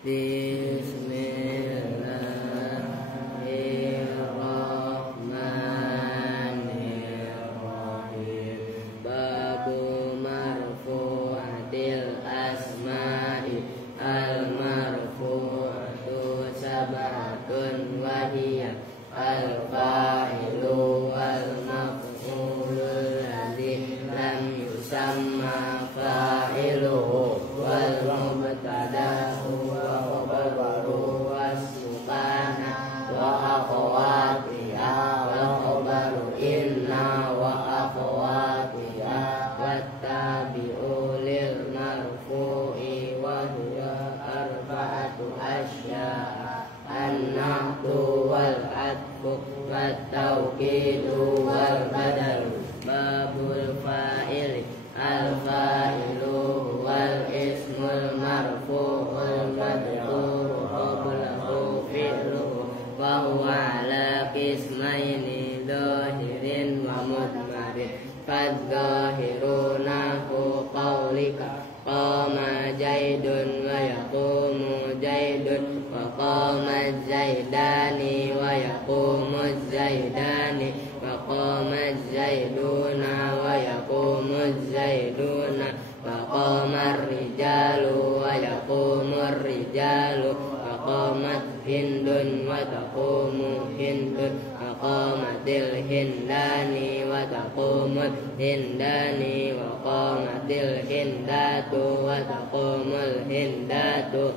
Bismillahirrahmanirrahim. Babu marfu'atil asma'i. Al-marfu'atu sab'atun wa hiya al-fa'ilu wal maf'ulul ladzi lam yusamma fa'iluhu wal mubtada'u wa khabaruhu wasmu kana wa akhawatiha wa khabaru inna wa akhawatiha wattabi'u lil marfu'i wa huwa arba'atu asya'a an-nahtu wal atfu wat tawkidu wal badalu. Babul fa'ili al-fa'ilu wal ismul marfu'ul madhkur qablahu fi'luhu wa huwa ala qismaini dhahirin wa mudmarin. Fadh-dhahirunahu qawlika qama jaidun wa yaqumu jaidun wa qama zaidani wa yaqumu zaidani wa qama zaiduna wa yaqumu zaiduna wa qama rijalu wa yaqumu rijalu wa qamat hindun wa taqumu hindun wa qamatil hindani wa taqumul hindani wa qamatil hindatu wa taqumul hindatu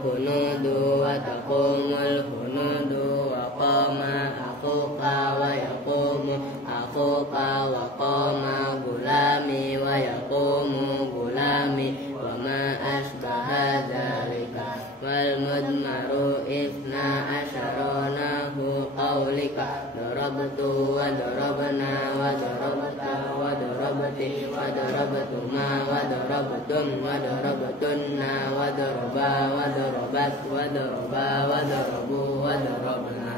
hunudu wa taqumul hunudu wa qama akhuka wa yaqumu akhuka wa qama gulami wa yaqumu gulami wa ma asbaha dzalika wal mudmaru ifna asyaranahu qawlika darabtu wa darabna wa darabta wa darabti wa darabtuma wa darabtum wa darabtunna wa daraba wa darabat wa daraba wa darabu wa darabna.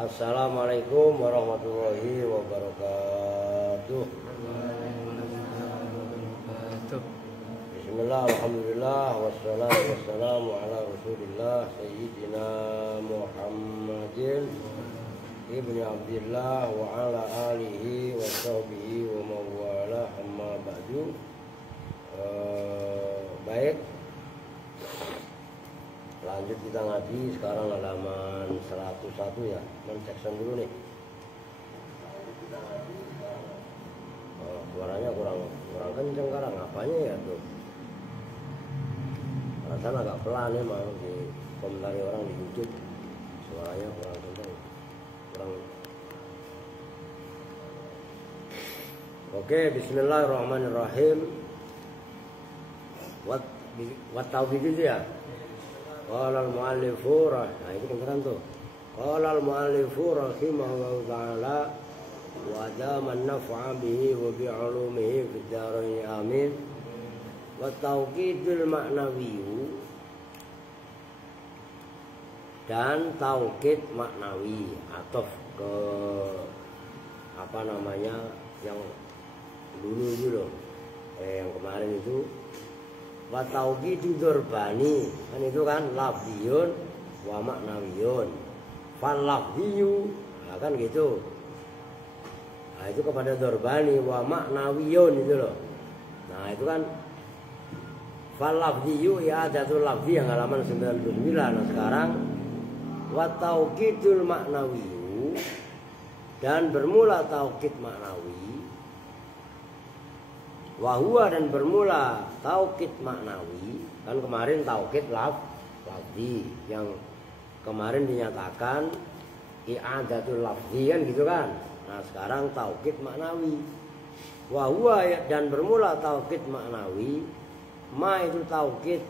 Assalamualaikum warahmatullahi wabarakatuh. Bismillah, alhamdulillah, wassalatu wassalamu ala rasulillah Sayyidina Muhammadin ibni Abdillah wa ala alihi wa sahbihi wa mawala amma ba'du. Baik, lanjut kita ngaji sekarang halaman 101 ya. Men-section dulu nih. Suaranya kurang kenceng sekarang. Apanya ya tuh? Rasanya agak pelan emang di komentari orang di YouTube. Suaranya kurang kenceng. Oke, bismillahirrahmanirrahim. Wat tauhid itu ya. Qala al-mu'allifu nah itu kebenaran tuh. Qala al-mu'allifu rahimahullahu ta'ala wa daman naf'a bihi wa bi 'ulumihi fid dharain amin. Wa tauqidul ma'nawi dan taukid maknawi atau ke apa namanya yang dulu itu loh, yang kemarin itu wa tauqidu durbani kan itu kan lafziyun wa maknawiyun. Fal lafziyu nah kan gitu. Nah itu kepada durbani wa maknawiyun itu loh. Nah itu kan fal lafziyu ya adatul lafzi yang halaman 99. Nah sekarang wa tauqidul maknawiyu dan bermula taukid maknawi. Wahua dan bermula taukid maknawi kan kemarin taukid lafzi yang kemarin dinyatakan i'adatul lafzi kan gitu kan. Nah sekarang taukid maknawi. Wahua dan bermula taukid maknawi ma itu taukid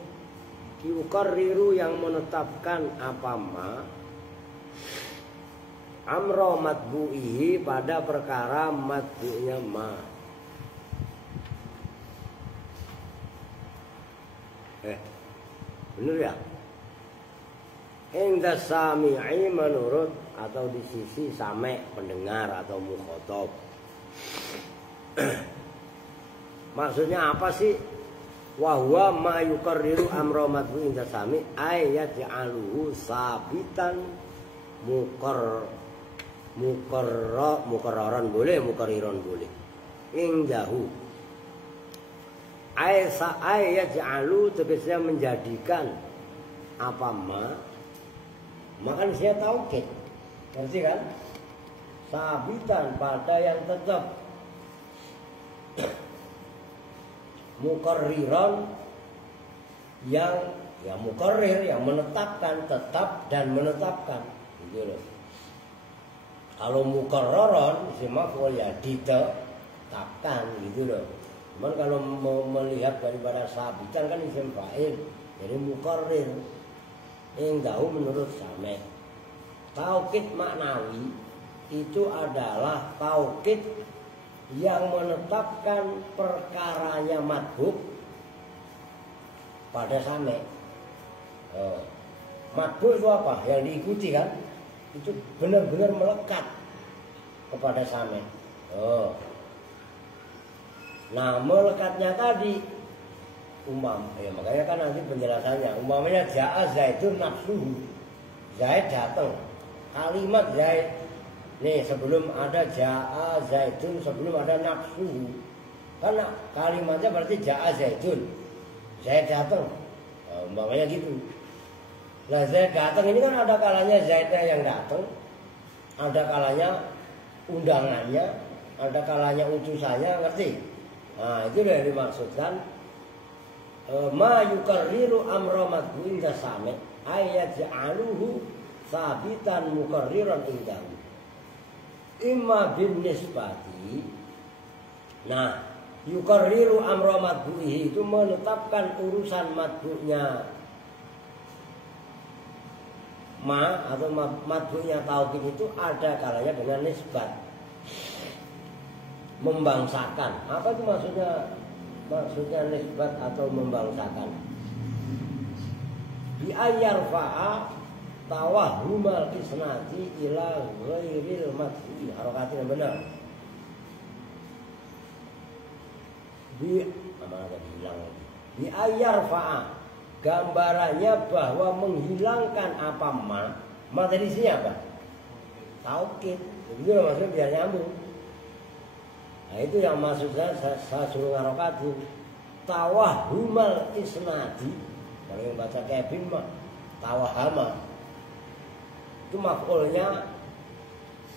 yuqarriru yang menetapkan apa ma amro matbu'ihi pada perkara matbu'nya ma. Bener ya? Inda sami'i menurut atau di sisi sami' pendengar atau mukhatab. Maksudnya apa sih? Wa huwa ma yuqarriru amra madhu inda sami' ay yaj'aluhu sabitan muqarraran boleh, muqarriran boleh. Indahu ay yaj'alu tegasnya menjadikan apa makan saya taukid, ngerti kan? Sabitan pada yang tetap, mukarriran yang mukarrir yang menetapkan, tetap dan menetapkan, gitu loh. Kalau mukarraran isim maf'ul ya ditetapkan, gitu loh. Cuman kalau mau melihat daripada sabitan kan isim fa'il, jadi mukarrir. Indahu menurut Sami'. Taukid maknawi itu adalah taukid yang menetapkan perkaranya madhub pada Sami'. Madhub itu apa? Yang diikuti kan? Itu benar-benar melekat kepada Sami'. Nah, melekatnya tadi ya makanya kan nanti penjelasannya. Umpamanya ja'a Zaidun nafsuhu, Zaid datang. Kalimat Zaid nih sebelum ada ja'a Zaidun, sebelum ada nafsuhu. Karena kalimatnya berarti ja'a Zaidun, Zaid datang. Umpamanya gitu. Nah, Zaid datang ini kan ada kalanya Zaidnya yang datang, ada kalanya undangannya, ada kalanya utusannya, ngerti? Nah, itu yang dimaksudkan ma yukarriru amra madhu inda Sami' ayat ja'aluhu sabitan mukarriran indahu imma bin nisbati. Nah, yukarriru amra madhu'ihi itu menetapkan urusan madhu'nya ma atau madhu'nya taukid itu ada kalanya dengan nisbat, membangsakan. Apa itu maksudnya? Maksudnya nisbat atau membangsakan. Bi ayyarfa'a tawahhumal isnadi ila ghairil madhi. Harokatnya benar. Bi mana tadi hilang lagi. Bi ayyarfa'a gambarannya bahwa menghilangkan apa ma tadi sini apa? Taukid. Begitu maksudnya biar nyambung. Nah, itu yang maksudnya saya suruh ngarokatin tawahhumal isnadi. Kalau yang baca Kevin mah tawahama itu maf'ulnya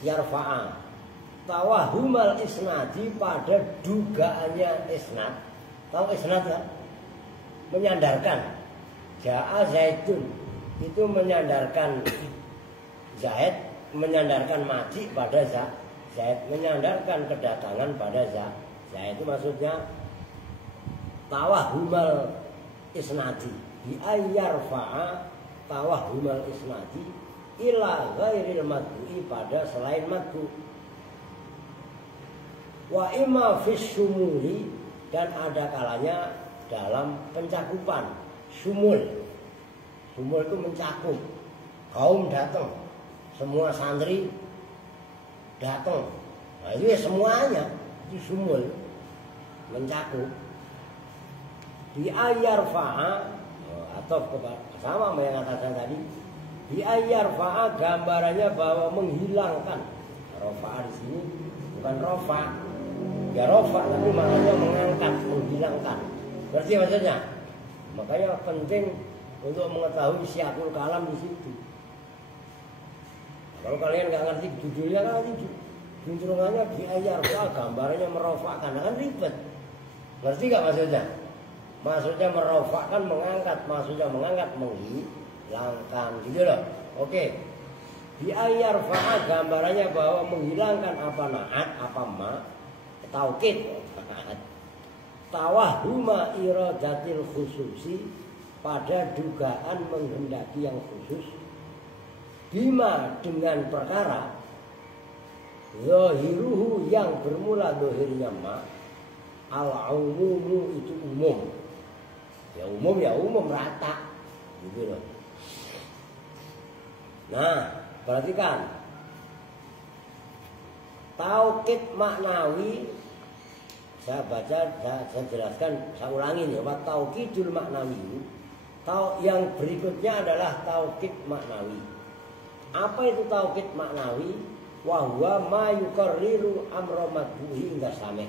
yarfa'a. Tawahhumal isnadi pada dugaannya isnad. Tahu isnad kan? Menyandarkan. Ja'a Zaidun itu menyandarkan Zaid, menyandarkan maji pada Zaid, menyandarkan kedatangan pada Zaid. Itu maksudnya tawahhumal isnadi bi ayyarfa'a tawahhumal isnadi ila ghairil madhu'i pada selain madhu. Wa imma fis syumuli dan ada kalanya dalam pencakupan. Sumul itu mencakup, kaum datang, semua santri datang. Nah, itu ya semuanya, itu sumul, mencakup. Di ayyarfa'a atau sama yang katakan tadi. Di ayyarfa'a gambarannya bahwa menghilangkan. Rafa'a di sini bukan rafa. Ya rafa tapi maknanya mengangkat, menghilangkan. Berarti maksudnya. Makanya penting untuk mengetahui syiatul kalam di situ. Kalau kalian nggak ngerti judulnya kan nanti juntrungannya di ayyarfa'a gambarnya merofakkan, kan ribet. Ngerti nggak maksudnya? Maksudnya merofakkan, mengangkat, maksudnya mengangkat, menghilangkan, gitu loh. Oke. Di ayyarfa'a gambarannya bahwa menghilangkan apa na'at, apa ma, taukid, tawahhuma iradatil khususi pada dugaan menghendaki yang khusus, bima dengan perkara zahiruhu yang bermula zahirnya ma, al-umumu itu umum. Ya umum rata. Gitu loh. Nah, perhatikan. Taukid maknawi, saya baca, saya jelaskan, saya ulangi nih. Wa taukidul maknawi. Yang berikutnya adalah taukid maknawi. Apa itu taukid maknawi? Wa huwa ma yuqarriru amra madbuhi hingga sameh.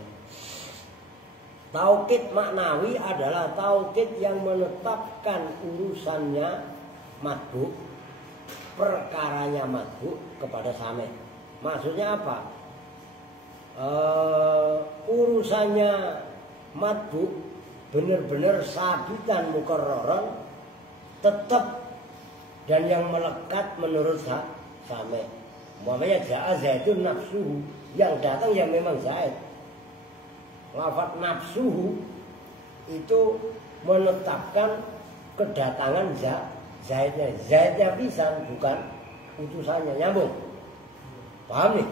Taukid maknawi adalah taukid yang menetapkan urusannya madbu, perkaranya madbu kepada sameh. Maksudnya apa? Urusannya madbu benar-benar sabitan mukarraran, tetap dan yang melekat menurut sameh. Umpamanya ja'a Zaidun nafsuhu, yang datang yang memang Zaid. Lafaz nafsuhu itu menetapkan kedatangan Zaidnya. Zaidnya pisan, bukan utusannya. Nyambung? Paham nih?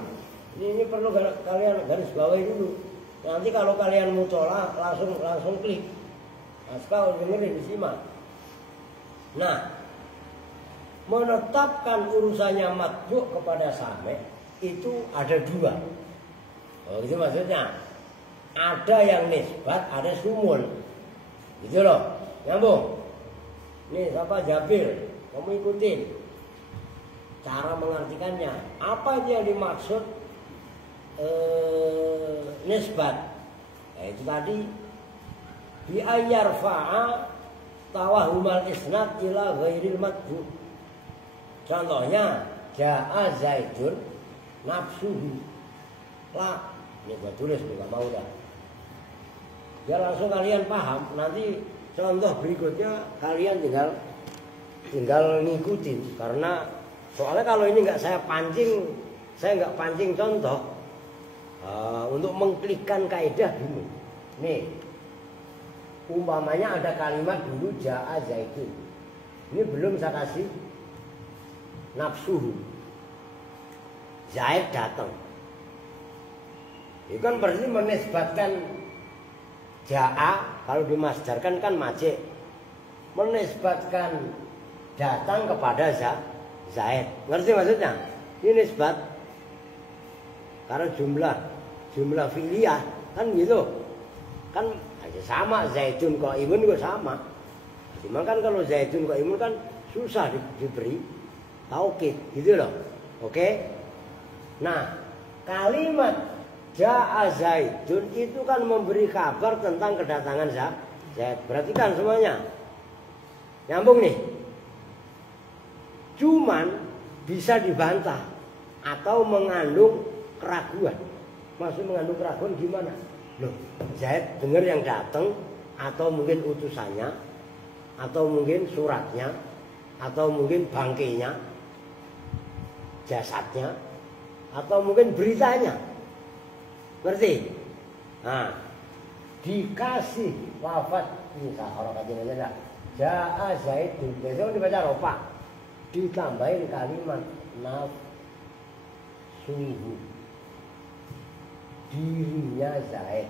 Ini perlu kalian garis bawahi dulu. Nanti kalau kalian mutola langsung klik. Asal dengerin, disimak. Nah, menetapkan urusannya matbu kepada sameh itu ada dua. Oh, itu maksudnya. Ada yang nisbat, ada sumul. Gitu loh. Nyambung? Nih, siapa Jabir? Kamu ikutin cara mengartikannya. Apa yang dimaksud nisbat? Itu tadi bi ayyarfa'a tawahumal isnad ila ghairil matbu. Contohnya ja'a Zaidun nafsuhu. Lah, ini gua tulis juga mau dah. Ya langsung kalian paham. Nanti contoh berikutnya kalian tinggal ngikutin. Karena soalnya kalau ini nggak saya nggak pancing contoh untuk mengklikkan kaidah dulu. Nih, umpamanya ada kalimat dulu ja'a Zaidun. Ini belum saya kasih nafsuhu. Zaid datang. Itu kan berarti menisbatkan ja'a, kalau dimasdarkan kan majik, menisbatkan datang kepada Zaid. Ngerti maksudnya? Ini nisbat. Karena jumlah fi'liyah kan gitu. Kan aja sama, Zaidun qaimun juga sama. Cuma kan kalau Zaidun qaimun kan susah diberi taukid, gitu loh. Oke? Nah, kalimat ja'a Zaidun itu kan memberi kabar tentang kedatangan Zaid. Perhatikan semuanya. Nyambung nih. Cuman bisa dibantah atau mengandung keraguan. Maksud mengandung keraguan gimana? Loh, Zaid dengar yang datang, atau mungkin utusannya, atau mungkin suratnya, atau mungkin bangkainya, jasadnya, atau mungkin beritanya. Ngerti? Nah, dikasih lafaz ini orang kajian aja dah. Ja'a Zaidun, biasanya dibaca ropa, ditambahin kalimat nafsuhu, dirinya Zaid.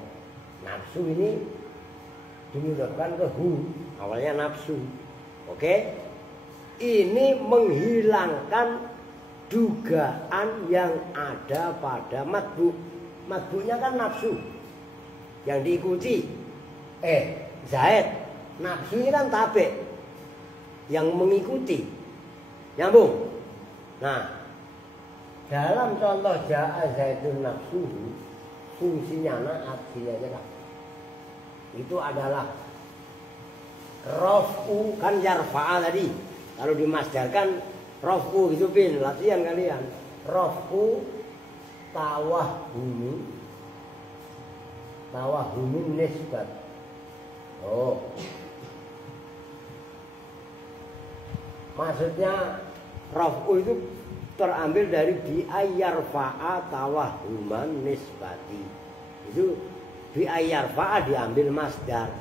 Nafsu ini dimudahkan ke hu, awalnya nafsu. Oke? Ini menghilangkan dugaan yang ada pada matbu. Matbu'nya kan nafsu yang diikuti. Zaid, nafsu ini kan tabe yang mengikuti. Nyambung? Nah, dalam contoh ja'a Zaidun nafsuhu, fungsinya naat sini aja lah. Itu adalah raf'u, kan yarfa'a tadi. Kalau dimasdarkan raf'u gitu pin, latihan kalian. Raf'u tawahumin nisbat. Oh, maksudnya raf'u itu terambil dari bi'ayyarfa'a tawahuman nisbati. Itu bi'ayyarfa'a diambil masdar.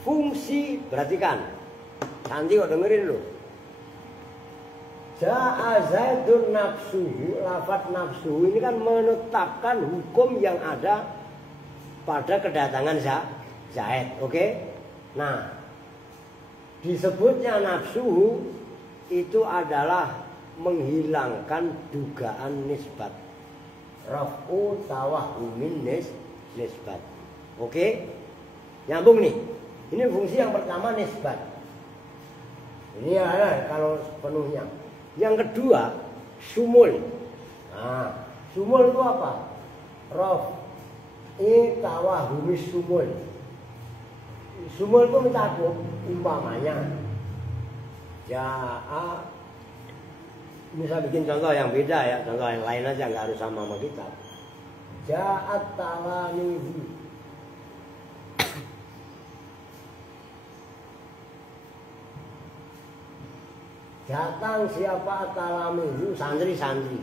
Fungsi, perhatikan. Nanti kok dengerin loh. Ja'a Zaidun nafsuhu, lafaz nafsuhu ini kan menetapkan hukum yang ada pada kedatangan Zaid. Oke? Nah, disebutnya nafsu itu adalah menghilangkan dugaan nisbat. Raf'u tawahumin nisbat. Oke? Nyambung nih. Ini fungsi yang pertama nisbat. Ini ada kalau penuhnya. Yang kedua, sumul. Nah, sumul itu apa? Raf'i tawahumis sumul. Sumul itu mencakup umpamanya ja'a. Ini saya bikin contoh yang beda ya, contoh yang lain aja, nggak harus sama kita. Ja'at talamizu. Datang siapa talamizu, santri-santri.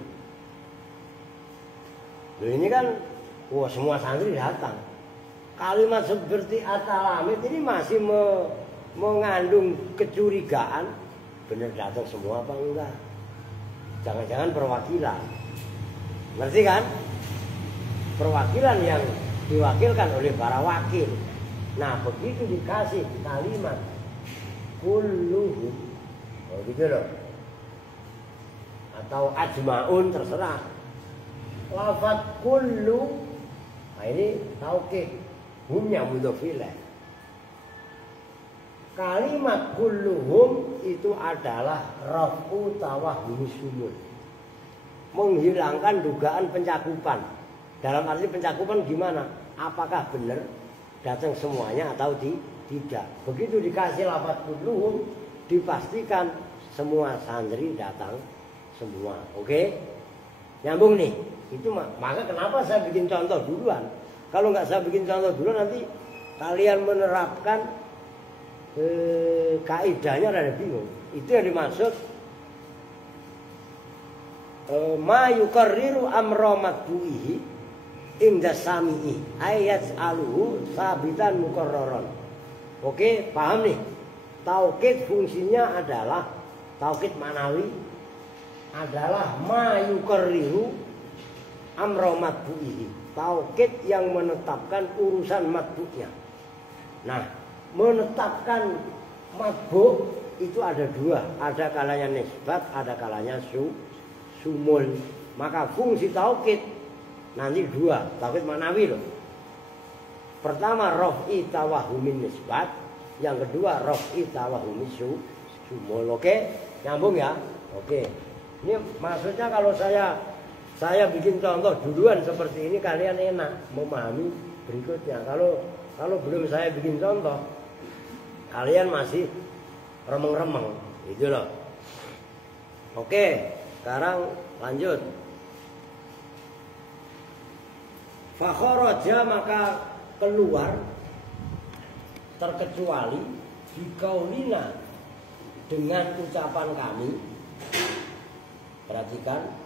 Loh ini kan, wah semua santri datang. Kalimat seperti atalamid ini masih mengandung kecurigaan. Benar datang semua apa enggak? Jangan-jangan perwakilan. Ngerti kan? Perwakilan yang diwakilkan oleh para wakil. Nah begitu dikasih kalimat kulluhum, oh gitu loh, atau ajmaun terserah. Lafaz kullu, nah ini taukid. Humnya mudhofilah. Kalimat kulluhum itu adalah raf'u tawahumis sumul. Menghilangkan dugaan pencakupan. Dalam arti pencakupan gimana? Apakah benar datang semuanya atau tidak? Begitu dikasih lafaz kulluhum, dipastikan semua santri datang semua. Oke? Nyambung nih. Itu maka kenapa saya bikin contoh duluan? Kalau nggak saya bikin contoh dulu nanti kalian menerapkan kaidahnya rada bingung. Itu yang dimaksud ma yukarriru amra matbu'ihi inda sami'i ayat aluhu sabitan mukarraron. Oke, paham nih? Taukid fungsinya adalah taukid manawi adalah ma yukarriru amra matbu'ihi. Taukid yang menetapkan urusan matbu'nya. Nah, menetapkan matbu' itu ada dua. Ada kalanya nisbat, ada kalanya sumul. Maka fungsi taukid nanti dua. Taukid manawi loh. Pertama raf'i tawahumin nisbat. Yang kedua raf'i tawahumin sumul. Oke? Nyambung ya? Oke. Ini maksudnya kalau saya bikin contoh duluan seperti ini kalian enak memahami berikutnya. Kalau belum saya bikin contoh, kalian masih remeng-remeng, gitu loh. Oke, sekarang lanjut. Fakharaja maka keluar terkecuali bikaulina dengan ucapan kami. Perhatikan.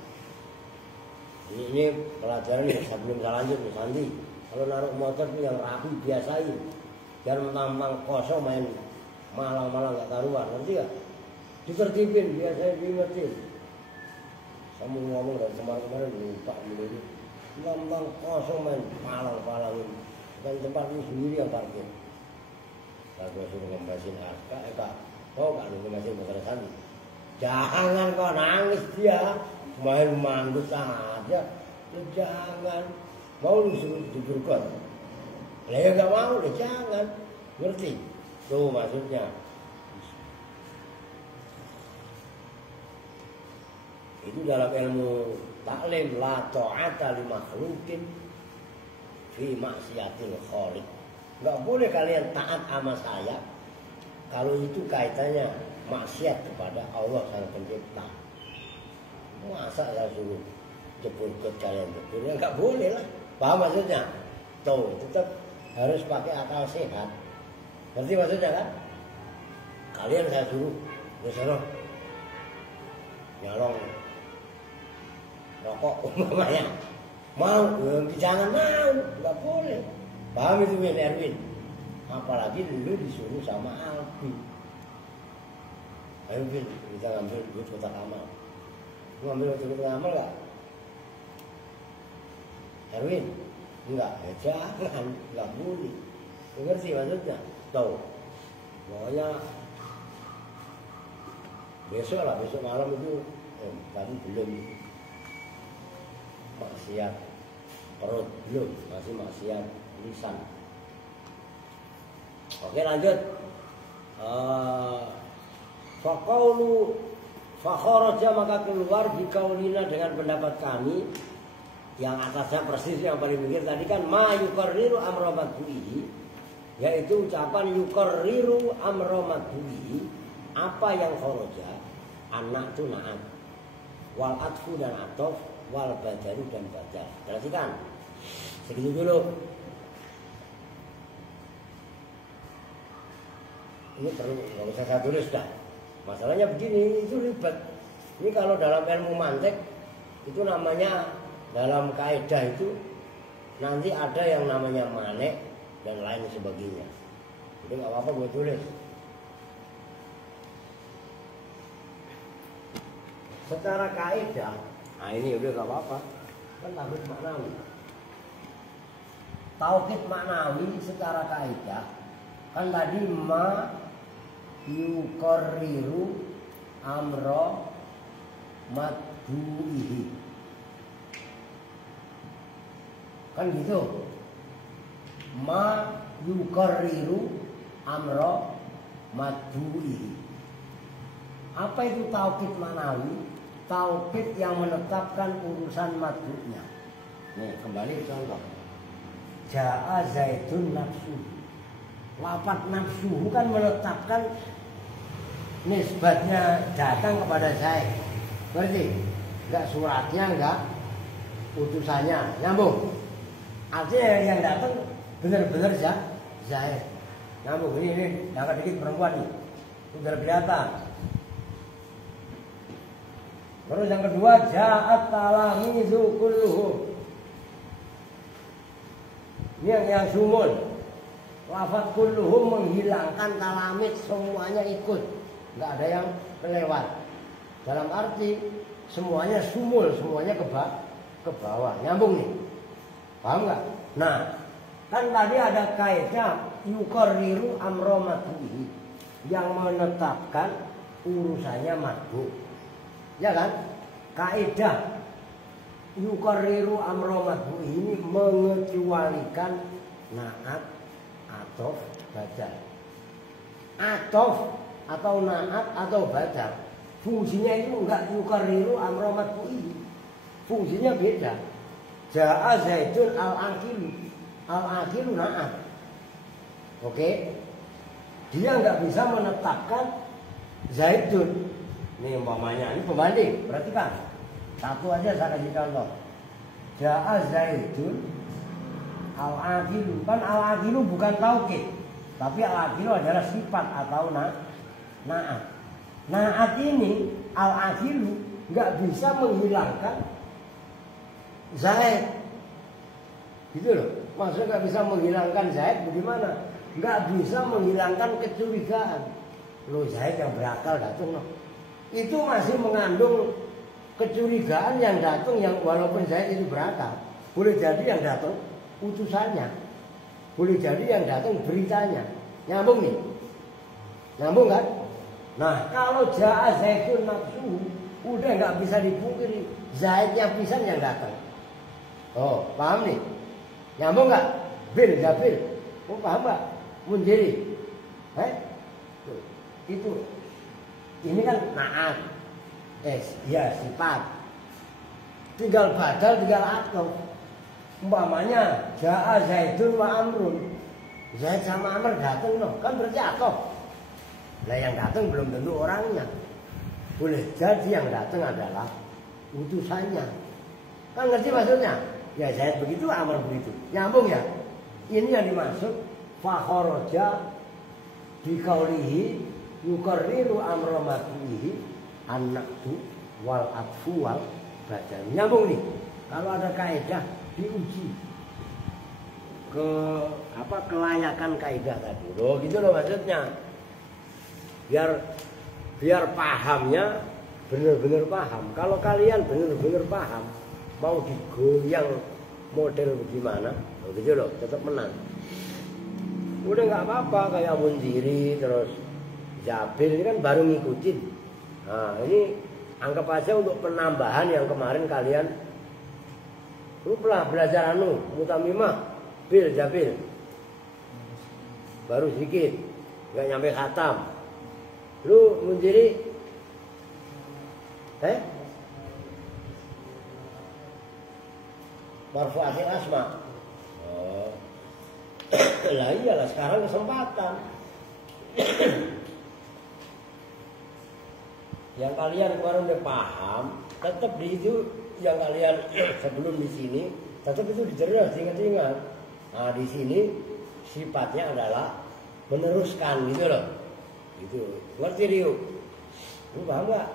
Ini pelajaran nih, sebelum saya lanjut nih Sandi. Kalau naruh motor tuh yang rapi biasain. Jangan mentang-mentang kosong main malang-malang gak karuan, ngerti gak? Ditertibin, biasanya diingetin. Saya mau ngomong dari kemarin-kemarin lupa dulu. Mentang-mentang kosong main malang-malangin. Dan tempat ini sendiri yang parkir. Kalau suruh ngembasin Eka, kau gak lu ngembasin motor Sandi? Jangan kau nangis dia. Main manggut aja, jangan mau lu suruh diberkon. Lah gak mau, jangan, ngerti? Tuh maksudnya. Itu dalam ilmu taklim la ta'ata li makhluqin fi maksiatil khaliq. Enggak boleh kalian taat sama saya kalau itu kaitannya maksiat kepada Allah Sang Pencipta. Masa saya suruh jebur ke kalian jeburnya nggak boleh lah. Paham maksudnya? Tuh tetap harus pakai akal sehat. Ngerti maksudnya kan? Kalian saya suruh misalnya nyolong rokok umpamanya, mau jangan mau, nggak boleh. Paham itu Win Erwin? Apalagi dulu disuruh sama Albi. Ayo Win, kita ngambil duit kotak amal. Ngambil waktu kita ngamal gak? Erwin? Enggak, ya jangan, enggak boleh. Ngerti maksudnya? Tahu? Pokoknya Besok lah, besok malam itu tapi belum maksiat perut, belum, masih maksiat lisan. Oke, lanjut. Faqaulu fakharaja, maka keluar bikaulina dengan pendapat kami yang atasnya persis yang paling mikir tadi kan, ma yukarriru amra madhuhi, yaitu ucapan yukarriru amra madhuhi, apa yang kharaja, anak itu na'at, wal atfu dan atof, wal badalu dan badal. Perhatikan segitu dulu. Ini perlu, nggak usah saya tulis dah. Masalahnya begini, itu ribet. Ini kalau dalam ilmu mantik itu namanya, dalam kaidah itu nanti ada yang namanya manek dan lain sebagainya. Jadi nggak apa-apa gue tulis. Secara kaidah, nah ini udah nggak apa-apa. Kan tauhid maknawi. Tauhid maknawi secara kaidah kan tadi ma yukarriru amro madhuihi, kan gitu. Ma yukarriru amro madhuihi. Apa itu tauhid maknawi? Tauhid yang menetapkan urusan madhunya. Nih kembali ke contoh. Ja'a Zaidun nafsu. Lafaz nafsu kan menetapkan nisbatnya datang kepada Zaid. Berarti enggak suratnya, enggak utusannya. Nyambung. Artinya yang datang benar-benar Zaid. Nyambung. Ini angkat dikit perempuan nih. Sudah kelihatan. Terus yang kedua, ja'at talamizu kulluhum. Ini yang sumul. Lafaz kulluhum menghilangkan talamid, semuanya ikut, nggak ada yang kelewat. Dalam arti semuanya sumul, semuanya ke bawah. Nyambung nih, paham nggak? Nah, kan tadi ada kaidah yukarriru amro madhuhi, yang menetapkan urusannya madhu, ya kan? Kaidah yukarriru amro madhuhi ini mengecualikan naat, atof, badal. Atof atau naat atau badal, fungsinya itu enggak yukarriru amro madhuhi, fungsinya beda. Ja'a Zaidun al-aqilu naat. Oke, dia enggak bisa menetapkan Zaidun. Ini umpamanya, ini pembanding. Perhatikan, satu aja saya kasih contoh. Ja'a Zaidun al-aqilu, kan al-aqilu bukan tauhid, tapi al-aqilu adalah sifat atau naat. Naat ini al-aqilu nggak bisa menghilangkan Zaid, gitu loh. Maksudnya nggak bisa menghilangkan Zaid bagaimana? Nggak bisa menghilangkan kecurigaan. Loh, Zaid yang berakal datang loh. Itu masih mengandung kecurigaan yang datang, yang walaupun Zaid itu berakal, boleh jadi yang datang utusannya, boleh jadi yang datang beritanya. Nyambung nih, nyambung kan? Nah, kalau Ja'a Zaidun nafsu, udah nggak bisa dipungkiri, Zaidnya pisan yang datang. Oh, paham nih? Nyambung nggak? Bil, Jabil, oh, paham nggak? Mundiri, itu, ini kan naat, ya sifat. Tinggal badal, tinggal atof. Umpamanya Ja'a Zaidun wa Amrun, Zaid sama Amr datang loh, kan berarti atof. Lah yang datang belum tentu orangnya. Boleh jadi yang datang adalah utusannya. Kan ngerti maksudnya? Ya Zaid begitu, Amr begitu. Nyambung ya? Ini yang dimaksud fakharaja biqaulihi yukarriru amra madhuhi an-naqdu wal atfu wal badal. Nyambung nih. Kalau ada kaidah diuji ke kelayakan kaidah tadi. Loh gitu loh maksudnya. Biar pahamnya benar-benar paham. Kalau kalian benar-benar paham, mau digoyang model bagaimana, gitu loh, tetap menang. Udah nggak apa-apa kayak Mundiri terus Jabil ini kan baru ngikutin. Nah ini anggap aja untuk penambahan yang kemarin kalian lu pernah belajar mutamimah bil jabil baru sedikit nggak nyampe khatam. Lu mundiri marfu'atil asma. Oh. Lah iyalah sekarang kesempatan. Yang kalian kemarin udah paham, tetap di itu yang kalian sebelum di sini, tetap itu dijelas, ingat-ingat. Nah di sini sifatnya adalah meneruskan gitu loh. Gitu. Ngerti Rio? Lu paham gak?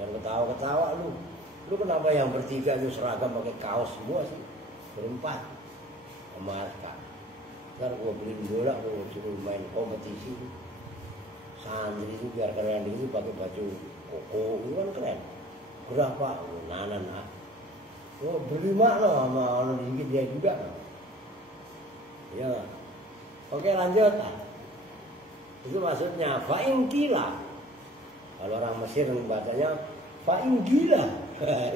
Dan ketawa-ketawa lu. Lu kenapa yang bertiga itu seragam pakai kaos semua sih? Berempat. Kemarin. Ntar gua beliin bola, gua suruh main kompetisi. Santri itu biar keren itu pakai baju koko, itu kan keren. Berapa? Nanan ah. Oh berlima loh sama orang dikit dia juga. Ya. Oke lanjut. Itu maksudnya fa'in gila. Kalau orang Mesir bacanya fa'in gila.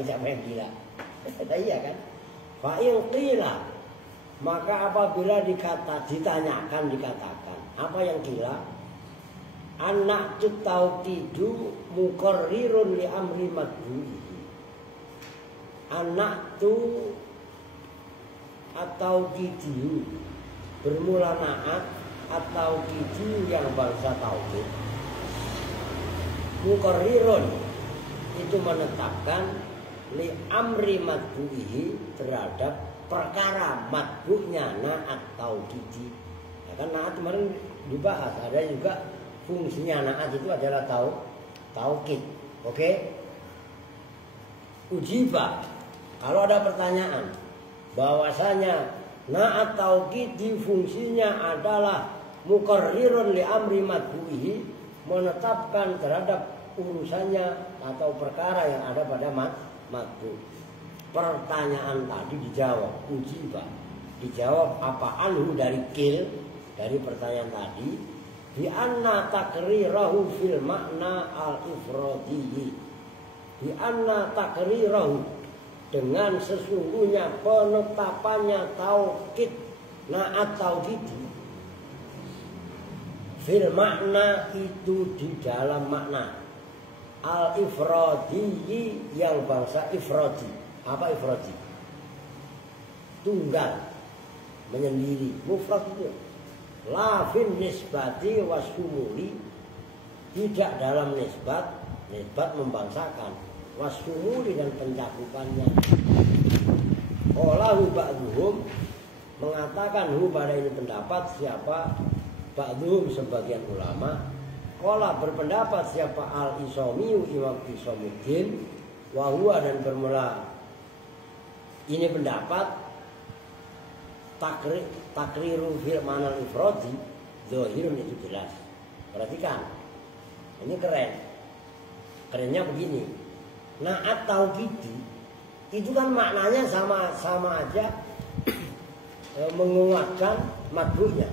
Siapa yang gila? Iya kan? Fa'in gila. Maka apabila ditanyakan dikatakan apa yang gila? Anak tu tauqidu muqarrirun li amri madhu'i. Anak tu atau kidu bermula naat atau kidu yang bangsa tauhid. Muqarrirun itu menetapkan li amri madhu'i terhadap perkara madhu'nya naat tauqidi. Ya kan naat kemarin dibahas, ada juga fungsinya naat itu adalah tauqid. Oke? Ujibah. Kalau ada pertanyaan bahwasanya naat tauqidi fungsinya adalah muqarrirun li amri madhu'i, menetapkan terhadap urusannya atau perkara yang ada pada madhu. Pertanyaan tadi dijawab ujibah. Dijawab apa anhu dari kil dari pertanyaan tadi. Bi anna takrirahu fil makna al-ifradiyyi. Bi anna takrirahu dengan sesungguhnya penetapannya tauqid naat tauqidi fil makna itu di dalam makna al-ifradiyyi yang bangsa ifradi. Apa ifradi? Tunggal, menyendiri, mufrad itu. La fin nisbati wasumuli, tidak dalam nisbat membangsakan, wasumuli dan pencakupannya. Qalahu ba'dhum, mengatakan pada ini pendapat siapa? Ba'dhum sebagian ulama. Qala berpendapat siapa al-Isamiyu Imam Isamuddin wa huwa dan bermula ini pendapat takriru fil manal ifradi zahirun itu jelas. Perhatikan. Ini keren. Kerennya begini. Naat tauqidi itu kan maknanya sama aja menguatkan madhunya.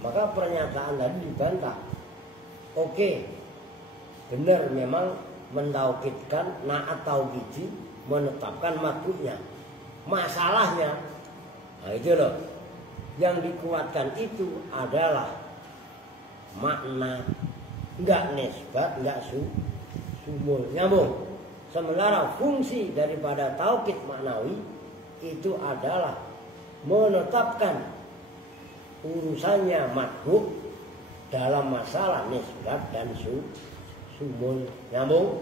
Maka pernyataan tadi dibantah. Oke. Benar memang mentauqidkan naat tauqidi menetapkan madhunya. Masalahnya nah itu loh, yang dikuatkan itu adalah makna, enggak nisbat, enggak sumul, nyambung. Sementara fungsi daripada tauqid maknawi itu adalah menetapkan urusannya madhu dalam masalah nisbat dan sumul, nyambung.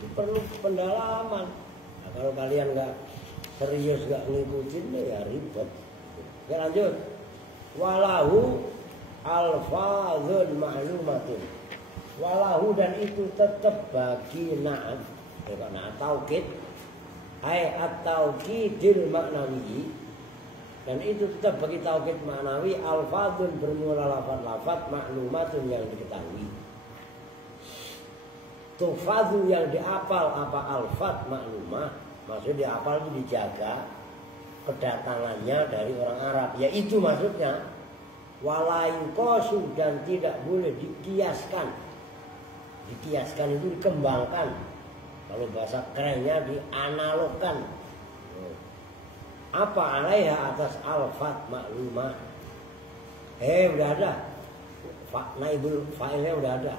Itu perlu pendalaman. Nah, kalau kalian enggak serius gak ngikutin ya ribet. Ya lanjut. Walahu alfazun ma'lumatun. Walahu dan itu tetap bagi na'at. Na'at tauqid. Ay at-tauqidil maknawi. Dan itu tetap bagi tauqid maknawi. Alfazun bermula lafaz-lafaz ma'lumatun yang diketahui. Tufazu yang diapal apa alfaz maklumah. Maksudnya diapal itu dijaga kedatangannya dari orang Arab. Yaitu maksudnya walayukosu dan tidak boleh dikiaskan. Dikiaskan itu dikembangkan. Kalau bahasa kerennya dianalogkan. Apa alaiha atas alfat maklumah? Udah ada. Naibul fa'ilnya udah ada.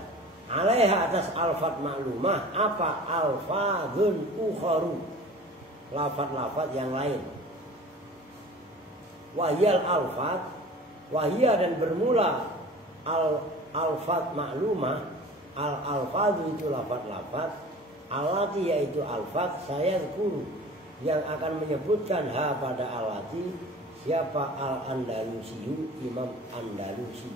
Alaiha atas alfat maklumah. Apa alfadzun ukharu? Lafat-lafat yang lain. Wahyal alfat. Wahya dan bermula alfat maklumah. Al-alfadhu itu lafat-lafat. Alati yaitu alfat. Saya guru yang akan menyebutkan ha pada alati. Siapa Al-Andalusiyu, Imam Andalusi.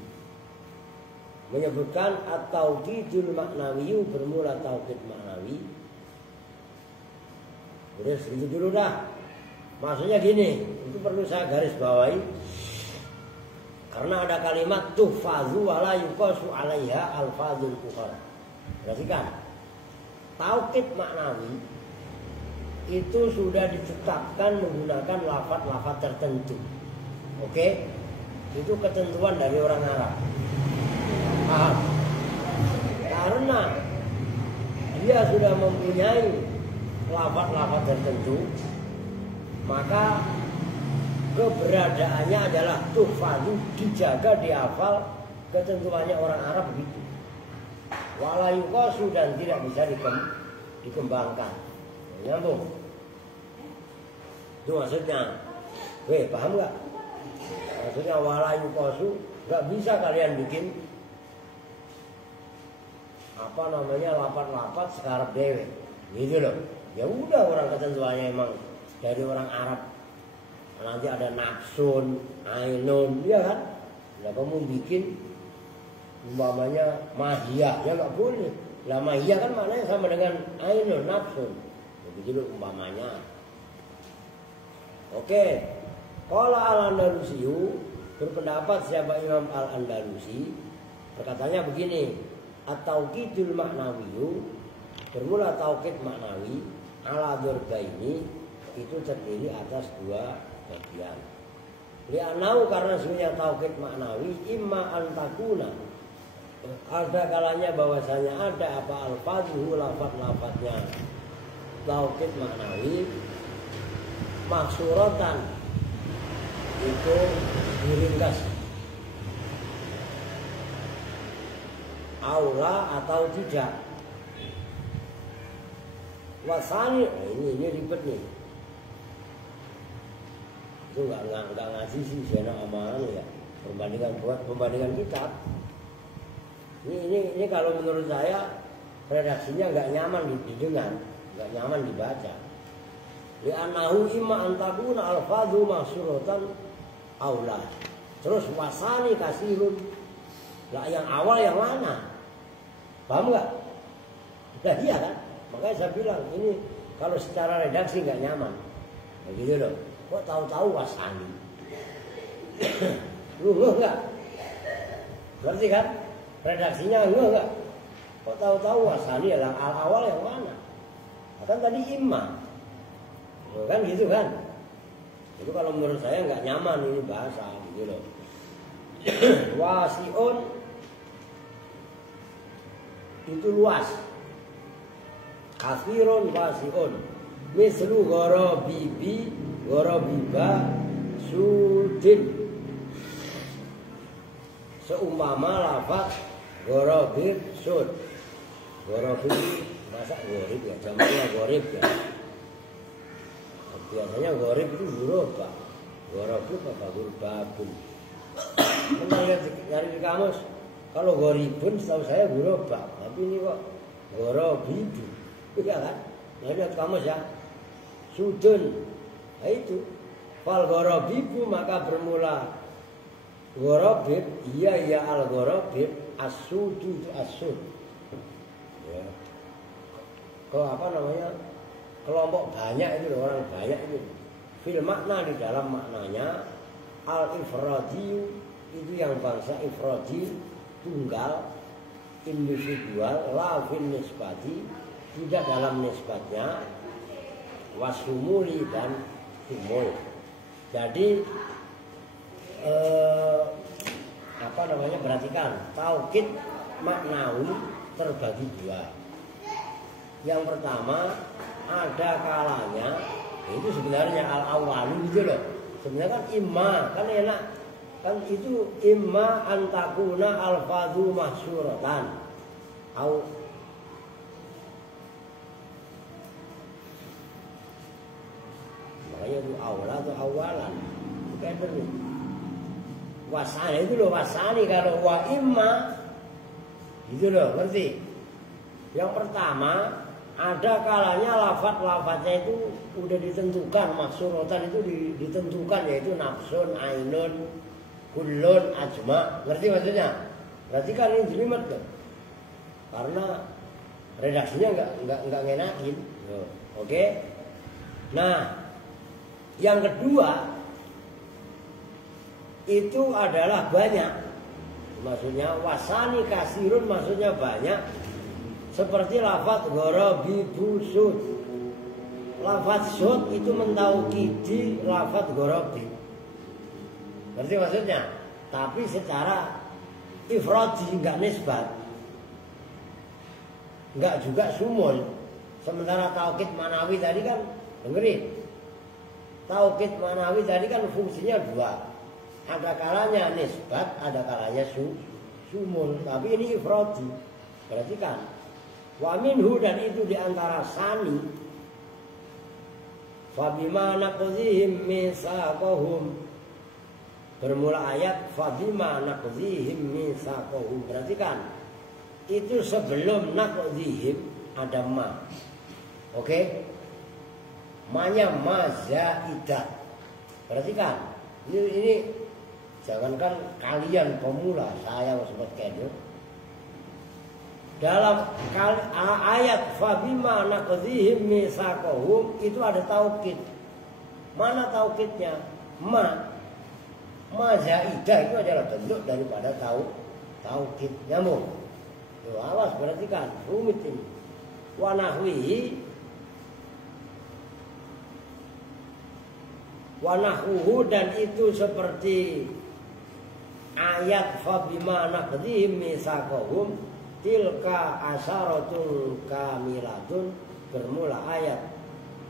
Menyebutkan at-tauqidul maknawiyu, bermula tauqid maknawi. Udah segitu dulu dah. Maksudnya gini, itu perlu saya garis bawahi. Karena ada kalimat tuhfazu wala yuqasu alaiha alfadzul ukhra. Perhatikan. Tauqid maknawi itu sudah ditetapkan menggunakan lafaz-lafaz tertentu. Oke? Itu ketentuan dari orang Arab. Paham? Karena dia sudah mempunyai lafaz-lafaz tertentu, maka keberadaannya adalah tuhfadu, dijaga, dihafal, ketentuannya orang Arab begitu. Wala yuqasu dan tidak bisa dikembangkan. Nyambung. Itu maksudnya. Paham gak? Maksudnya wala yuqasu, gak bisa kalian bikin lapat-lapat sekarang dewe. Gitu loh. Ya udah, orang ketentuannya emang dari orang Arab. Nanti ada nafsun, ainun, ya kan? Nah, kamu bikin umpamanya mahiyah, ya nggak boleh. Lah mahiyah kan maknanya sama dengan ainun, nafsun. Begitu loh umpamanya. Oke. Qala Al-Andalusiyu, berpendapat siapa Imam Al-Andalusi, perkataannya begini, at-tauqidul maknawiyu, bermula tauqid maknawi, ala dzurbaini, itu terdiri atas dua bagian. Li'anau, karena sebenarnya tauqid maknawi imma antakuna, ada kalanya bahwasanya ada apa alfadhu, lafaz-lafaznya tauqid maknawi maksuratan, itu diringkas, aula atau tidak. Wasani, ini ribet nih. Itu nggak ngaji sih, saya amalan ya. Pembandingan kitab. Ini kalau menurut saya redaksinya nggak nyaman didengar, nggak nyaman dibaca. Li'annahu imma antakuna alfadhu mahsuratan aula. Terus wasani kasirun. Lah yang awal yang mana? Paham nggak? Nah, iya kan? Makanya saya bilang ini kalau secara redaksi nggak nyaman. Begitu loh. Kok tahu-tahu wasani? Lu nggak? Berarti kan? Redaksinya nggak? Kok tahu-tahu wasani yang awal yang mana? Kan tadi imma. Kan gitu kan? Itu kalau menurut saya nggak nyaman ini bahasa gitu loh. Wasiun itu luas. Kafirun wasiun. Mislu gharabibi, gharabiba, sudin. Seumpama lafaz gharabib sud. Gharabib masa gharib ya, jamaknya gharib ya. Biasanya gharib itu huruf Pak. Gharabib apa gurbabun. Nyari di kamus. Kalau gharibun setahu saya huruf Pak. Tapi ini kok gharabibu. Iya kan? Nah, lihat kamus ya. Sudun. Nah itu. Fal gharabibu, maka bermula gharabib, iya ya al gharabib, as-sudu itu as-sud. Ya. Kalau apa namanya? Kelompok banyak itu, orang banyak itu. Fil makna, di dalam maknanya, al-ifradi itu yang bangsa ifradi, tunggal, individual, la fil nisbati, tidak dalam nisbatnya, wasumuli dan sumul. Jadi apa namanya, perhatikan, tauqid maknawi terbagi dua. Yang pertama ada kalanya itu sebenarnya al-awalu gitu loh. Sebenarnya kan imma kan enak kan itu imma antakuna al-fadhu mahsuratan au makanya itu awal atau awalan kayak bener wasani itu loh wasani kalau wa imma gitu loh ngerti. Yang pertama ada kalanya lafaz-lafaznya itu udah ditentukan maksuratan itu ditentukan yaitu nafsun, ainun, kullun, ajma. Ngerti maksudnya? Berarti kan ini jelimet kan? Karena redaksinya nggak ngenakin. Oke? Nah, yang kedua itu adalah banyak. Maksudnya wasani kasirun maksudnya banyak. Seperti lafaz gharabi busud. Lafaz sud itu mentaukidi lafaz gharabi. Ngerti maksudnya? Tapi secara ifradi enggak nisbat. Enggak juga sumul. Sementara taukid manawi tadi kan dengerin. Taukid manawi tadi kan fungsinya dua. Ada kalanya nisbat, ada kalanya sumul. Tapi ini ifradi. Berarti kan wa minhu dan itu diantara sani fabima naqdhihim misaqahum bermula ayat fabima naqdhihim misaqahum berarti kan itu sebelum naqdhihim ada ma. Oke? Ma-nya ma zaidah. Berarti kan ini jangankan kalian pemula saya sempat kado dalam ayat fabima naqdhihim misaqahum itu ada taukid. Mana taukidnya? Ma zaidah itu adalah bentuk daripada taukid. Nyambung. Tuh, awas perhatikan, rumit ini. Wa nahwuhu dan itu seperti ayat fabima naqdhihim misaqahum tilka asyaratun kamilatun bermula ayat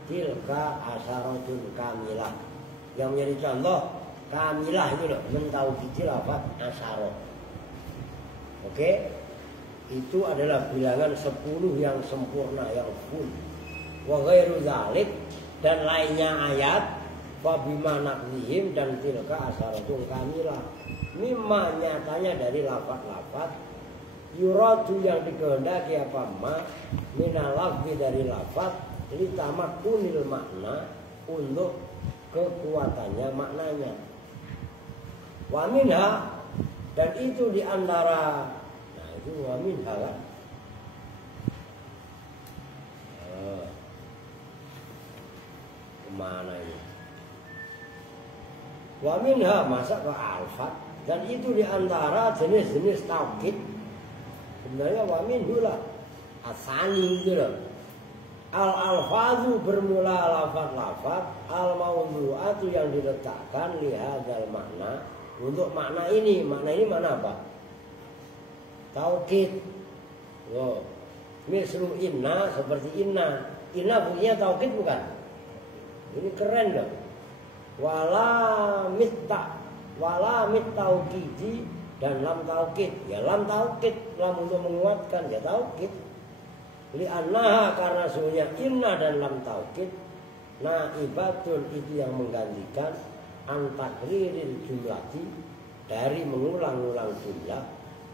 tilka asyaratun kamilah yang menjadi contoh kamilah itu loh mentaukidi lafaz asyarah. Oke? Itu adalah bilangan 10 yang sempurna yang full. Wa ghairu dzalik dan lainnya ayat fabima naqdhihim dan tilka asyaratun kamilah mimma nyatanya dari lafaz-lafaz yuradu yang dikehendaki apa ma minalafzi dari lafaz litamakunil makna untuk kekuatannya maknanya. Wa minha dan itu diantara nah itu wa minha kan kemana ini wa minha masa ke alfat dan itu diantara jenis-jenis taukid. Sebenarnya wa minhu lah asani gitu loh. Al-alfazu bermula lafaz-lafaz al-mawdu'atu yang diletakkan lihadzal makna untuk makna ini. Makna ini mana apa? Taukid. Loh. Mislu inna seperti inna. Inna bunyinya taukid bukan? Ini keren loh. Wala mittaukidi dan lam taukid. Ya lam taukid, lam untuk menguatkan ya taukid. Li'annaha karena sesungguhnya inna dan lam taukid naibatun itu yang menggantikan antakriril jumlati dari mengulang-ulang jumlah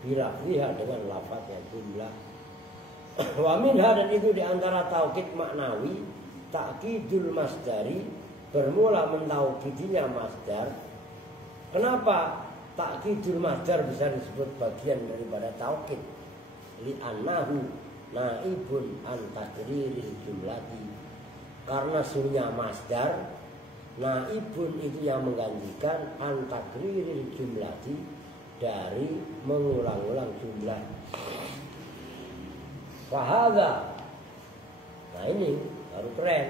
bila fiha dengan lafaznya jumlah. Wa minha dan itu diantara taukid maknawi ta'kidul masdari bermula mentaukidinya masdar. Kenapa ta'kidul masdar bisa disebut bagian daripada taukid? Li'annahu naibun an takriril jumlati karena sunya masdar naibun itu yang menggantikan an takriril jumlati dari mengulang-ulang jumlah. Fahadha nah ini baru keren.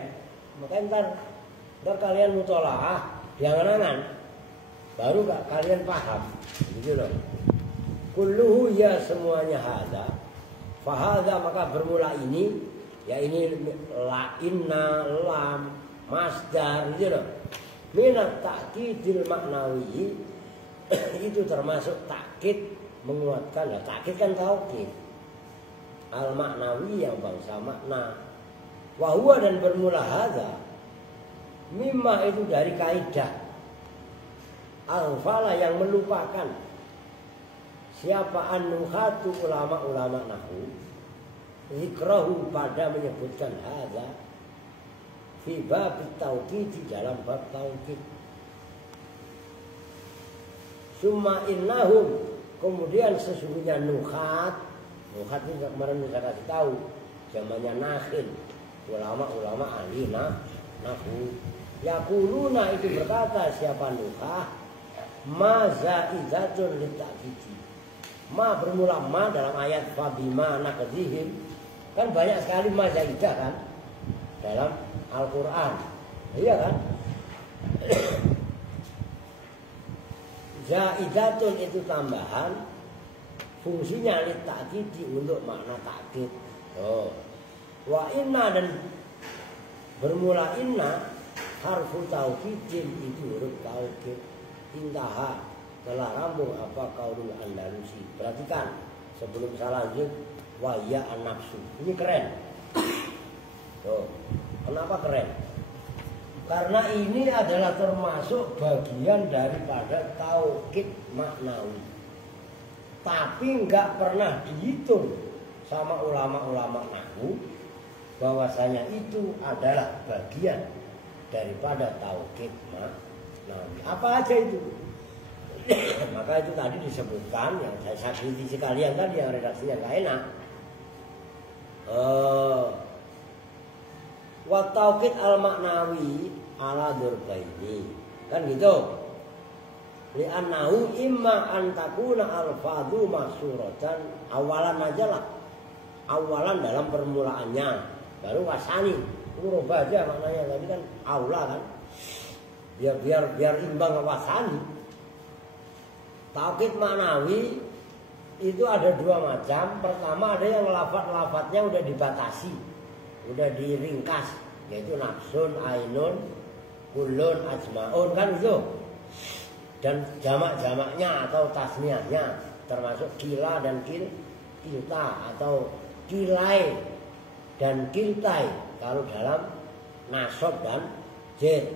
Makanya ntar kalian mutolaah di angan-angan baru kalian paham gitu loh. Kulluhu ya semuanya hadza Fahadha maka bermula ini, ya ini la inna lam masdar gitu loh. Minat ta'kidil maknawi itu termasuk takkid menguatkan. Nah, takkid kan taukid. Al maknawi yang bangsa makna. Wahwa dan bermula hadza mimma itu dari kaidah al-fala yang melupakan. Siapa an-nuhatu ulama-ulama nahwu zikrahu pada menyebutkan hadza fi bab taukid di dalam bab taukid. Summa innahum kemudian sesungguhnya nuhat ini kemarin saya kasih tahu zamannya nakhil ulama-ulama ahli nahwu yaquluna itu berkata siapa nuhah ma zaidatun litakidi. Ma bermula ma dalam ayat fabima nakdzihim kan banyak sekali ma zaidah kan dalam Al-Qur'an. Iya kan? Zaidatun itu tambahan fungsinya litakidi untuk makna takkid. Oh. Wa inna dan bermula inna harfu taukidin itu huruf taukid. Intaha telah rambung apa kaulul Andalusi. Perhatikan sebelum saya lanjut waya an-nafsu. Ini keren. Tuh. Kenapa keren? Karena ini adalah termasuk bagian daripada taukid maknawi. Tapi enggak pernah dihitung sama ulama-ulama nahwu bahwasanya itu adalah bagian daripada taukid maknawi. Apa aja itu? Maka itu tadi disebutkan yang saya kritisi sekalian tadi yang redaksinya nggak enak. Wa taukid al maknawi ala dzurbaini kan gitu. Li'annahu imma an takuna al-fadhu mahsuratan awalan aja lah. Awalan dalam permulaannya baru wasani. Rubah aja maknanya tadi kan aula kan. Biar imbang wasani. Taukid maknawi itu ada dua macam. Pertama ada yang lafaz-lafaznya udah dibatasi, udah diringkas, yaitu nafsun, ainun, kulun, ajmaun kan itu. Dan jamak-jamaknya atau tasniahnya termasuk kila dan kilta atau kilai dan kiltai kalau dalam nasab dan jen.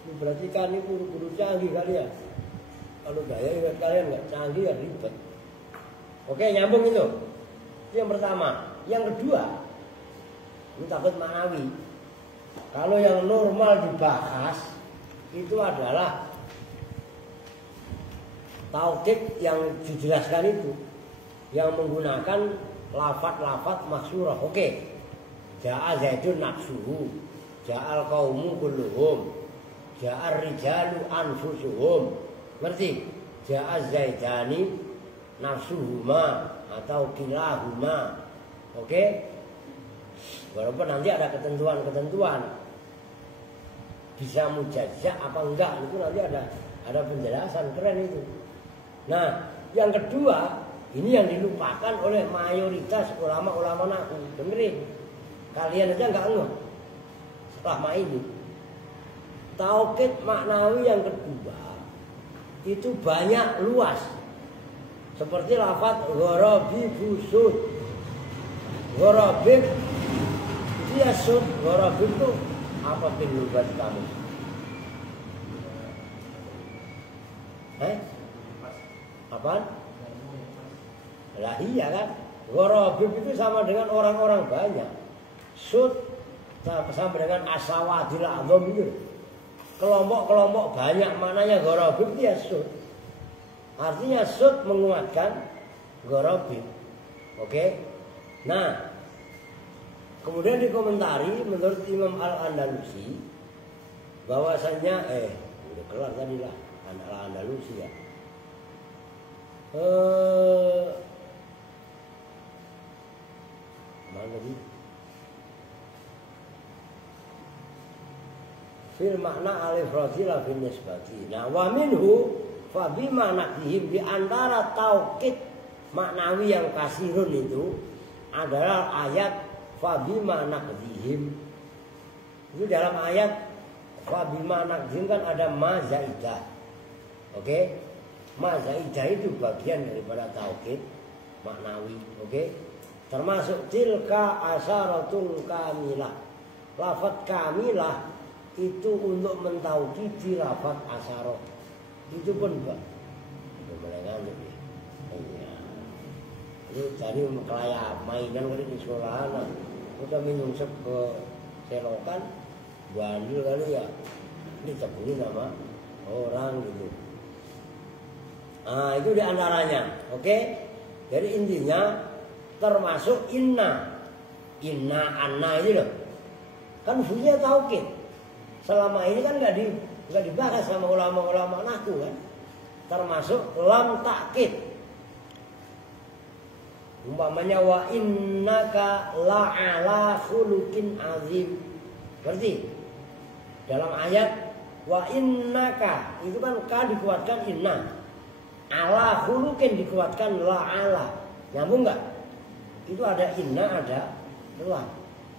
Ini berarti kan ini guru-guru canggih kali ya. Kalau gaya ingat kalian nggak canggih ya ribet. Oke nyambung itu. Itu yang pertama. Yang kedua ini taukid maknawi. Kalau yang normal dibahas itu adalah taukid yang dijelaskan itu yang menggunakan lafaz-lafaz maksurah. Oke. Ja'a zaidun nafsuhu, ja'al qaumu kulluhum, ja'ar rijalu anfusuhum. Ngerti? Ja'a zaidani nafsuhuma atau kilahuma. Oke? Walaupun nanti ada ketentuan-ketentuan bisa mujazza apa enggak itu nanti ada penjelasan keren itu. Nah, yang kedua ini yang dilupakan oleh mayoritas ulama-ulama nahwu. Dengerin, kalian aja nggak ngeh selama ini. Taukid maknawi yang kedua itu banyak luas. Seperti lafaz gharabi busud. Gharabi itu ya sud, gharabi itu apa pinlubat kamu? Apaan? Lah iya kan? Gharabi itu sama dengan orang-orang banyak. Sud sama dengan asawadil azam itu. Kelompok-kelompok banyak maknanya gharabi itu ya sud. Artinya sud menguatkan gharabi. Oke? Nah, kemudian dikomentari menurut Imam Al-Andalusi bahwasanya udah kelar tadi lah Al-Andalusi ya. Mana nih? Fil makna alif radhila bin nisbati. Nah, wa minhu fa bima nakdihim di antara taukid maknawi yang kasirun itu adalah ayat fabima naqdihim. Itu dalam ayat fabima naqdihim kan ada ma zaidah. Oke? Ma zaidah itu bagian daripada taukid maknawi. Oke? Termasuk tilka asyaratul kamilah. Lafaz kamilah itu untuk mentaukidi lafaz asyarah. Itu pun Pak. Itu mulai ngantuk ya. Iya. Itu jadi kelaya mainan kali di sekolahan. Udah minum ke selokan, bandel kali ya. Ini cebuli nama orang gitu. Nah, itu diantaranya. Oke? Jadi intinya termasuk inna. Inna anna itu loh. Kan fungsinya taukid. Selama ini kan nggak dibahas sama ulama-ulama nahwu kan. Termasuk lam takkid. Umpamanya wa innaka la'ala khuluqin azim. Berarti dalam ayat wa innaka itu kan ka dikuatkan inna. Ala khuluqin dikuatkan la'ala. Nyambung enggak? Itu ada inna, ada la.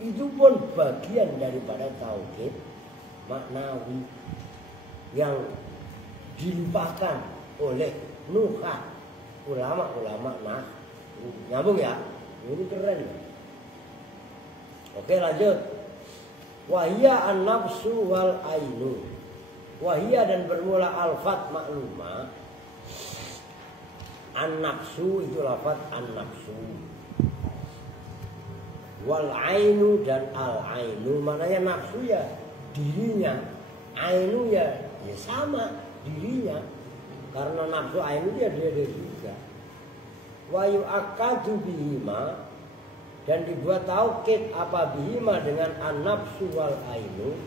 Itu pun bagian daripada taukid maknawi yang dilupakan oleh nuhah ulama-ulama nah. Nyambung ya? Ini keren. Oke, lanjut. Wahia an-nafsu wal ainu. Wahia dan bermula al-fat maklumah. An-nafsu itu lafaz an-nafsu. Wal ainu dan al-ainu. Maknanya nafsu ya dirinya. Ainu ya sama dirinya. Karena nafsu ainu dia juga. Wa yu'akkadu bihima dan dibuat taukid apa bihima dengan an-nafsu wal ainu.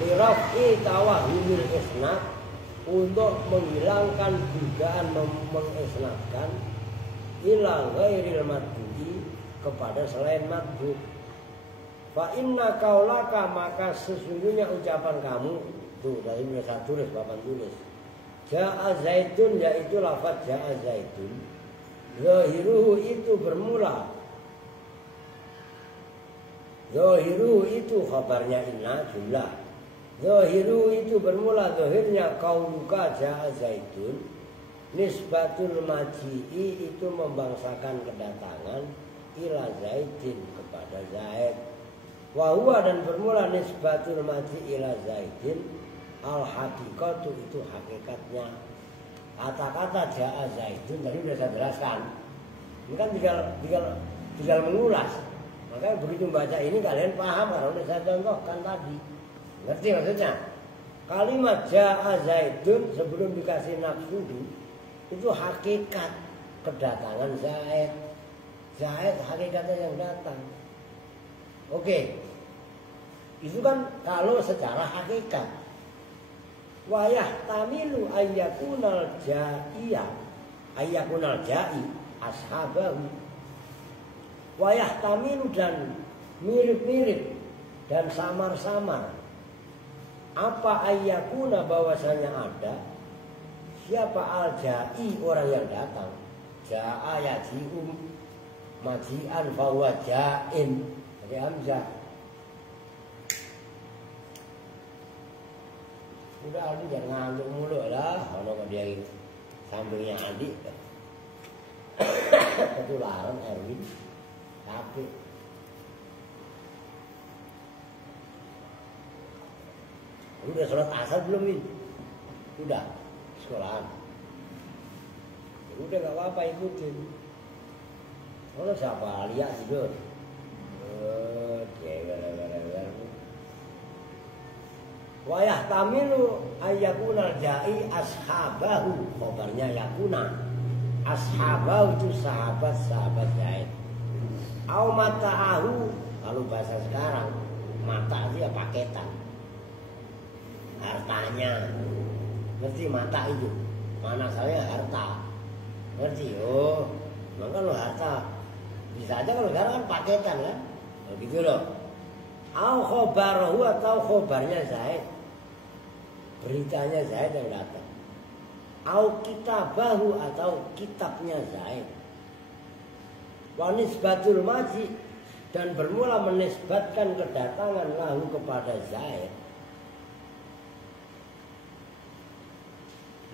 Lirafi tawahumil isnad untuk menghilangkan dugaan mengisnadkan ila ghairil madbu'i kepada selain madbu. Fa inna qaulaka maka sesungguhnya ucapan kamu tuh dari saya tulis papan tulis. Ja'a zaitun yaitu lafaz ja'a zaitun. Zahiruhu itu bermula. Zahiruhu itu khabarnya inna jumlah. Zahiruhu itu bermula zahirnya qauluka ja'a zaitun. Nisbatul maji'i itu membangsakan kedatangan ila zaitin kepada Zaid. Wa huwa dan bermula nisbatul maji'i ila zaitin. Al-haqiqatu itu hakikatnya. Kata-kata ja'a zaitun tadi sudah saya jelaskan. Ini kan tinggal mengulas. Makanya begitu baca ini kalian paham karena sudah saya contohkan tadi. Ngerti maksudnya? Kalimat ja'a zaitun sebelum dikasih nafsu itu hakikat kedatangan Zaid. Zaid hakikatnya yang datang. Oke. Itu kan kalau secara hakikat. Wayah tamilu ayyakunal ja'iyah ayyakunal ja'i ashabahu. Wayah tamilu dan mirip-mirip dan samar-samar. Apa ayyakuna bahwasanya ada siapa al-ja'i orang yang datang. Ja'a yaji'um maji'an fahuwa ja'in. Jadi hamzah. Udah Aldi jangan ngantuk mulu lah. Kalau dia sampingnya adik ketularan Erwin capek. Udah sholat asar belum ini? Udah sekolahan. Udah gak apa-apa ikutin. Kalau siapa lihat tidur. Wayah tamilu ayyakunal ja'i ashabahu. Khobarnya yakuna. Ashabahu itu sahabat-sahabat Zaid. Au mata'ahu. Kalau bahasa sekarang mata itu ya paketan. Hartanya. Ngerti mata itu? Mana saya harta. Ngerti? Oh. Maka lo harta. Bisa aja kalau sekarang kan paketan kan. Begitu loh. Au khobarahu atau khobarnya Zaid. beritanya Zaid yang datang. Au kitabahu atau kitabnya Zaid. Wa nisbatul maji dan bermula menisbatkan kedatangan lahu kepada Zaid.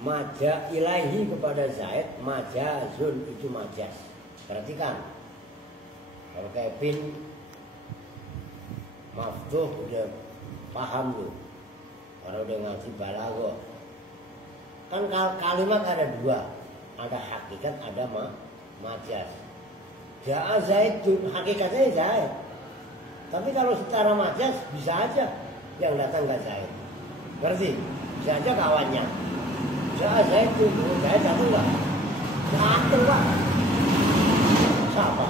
Maja ilahi kepada Zaid, majazun itu majas. Perhatikan. Kalau kayak bin maftuh udah paham tuh. Kalau udah ngaji balaghah. Kan kalimat ada dua. Ada hakikat, ada majas. Ja'a Zaidun, hakikatnya Zaid. Tapi kalau secara majas bisa aja yang datang ke Zaid. Berarti bisa aja kawannya. Ja'a Zaidun, Zaid datang enggak? Datang Pak. Siapa?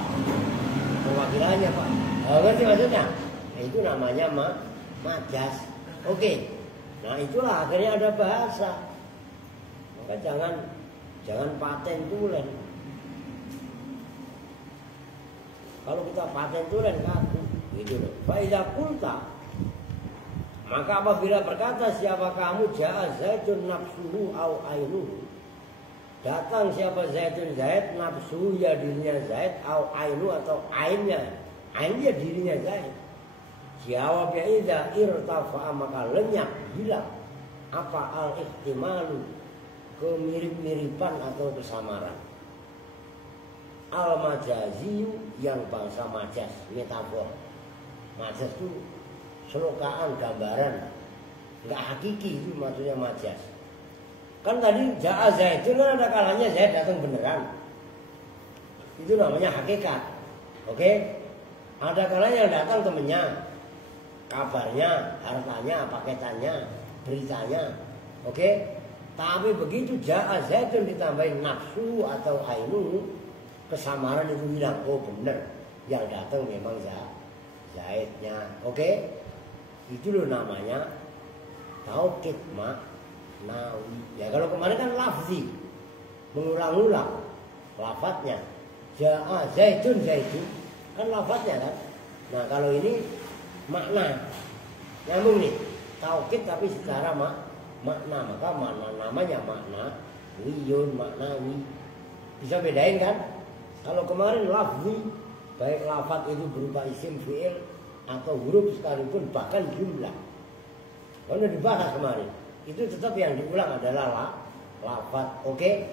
Perwakilannya Pak. Ngerti maksudnya? Itu namanya majas. Oke. Nah itulah akhirnya ada bahasa. Maka jangan paten tulen. Kalau kita paten tulen kaku, gitu loh. Faiza kulta, maka apabila berkata siapa kamu ja'a Zaidun nafsuhu au ainuhu, datang siapa Zaidun Zaid nafsuhu ya dirinya Zaid au ainu atau ainnya, ainnya dirinya Zaid. Jawabnya idza irtafa maka lenyap hilang apa al-ihtimalu kemirip-miripan atau kesamaran. Al-majazi yang bangsa majas, metafor. Majas itu selokaan, gambaran, nggak hakiki itu maksudnya majas. Kan tadi ja'a Zaidun kan ada kalanya Zaid datang beneran. Itu namanya hakikat. Oke? Ada kalanya yang datang temennya, kabarnya, hartanya, paketannya, beritanya. Oke? Tapi begitu ja'a Zaidun ditambahin nafsu atau ainu, kesamaran itu hilang. Oh bener, yang datang memang Zaidnya. Oke? Itu loh namanya taukid maknawi. Ya kalau kemarin kan lafzi, mengulang-ulang lafadznya. Ja'a Zaidun Zaidun kan lafadznya kan. Nah kalau ini makna, nyambung nih. Taukid tapi secara makna, maka namanya makna wiyun, maknawi. Bisa bedain kan? Kalau kemarin lafzi, baik lafaz itu berupa isim fi'il atau huruf sekalipun bahkan jumlah. Kalau dibahas kemarin, itu tetap yang diulang adalah lafaz. Oke?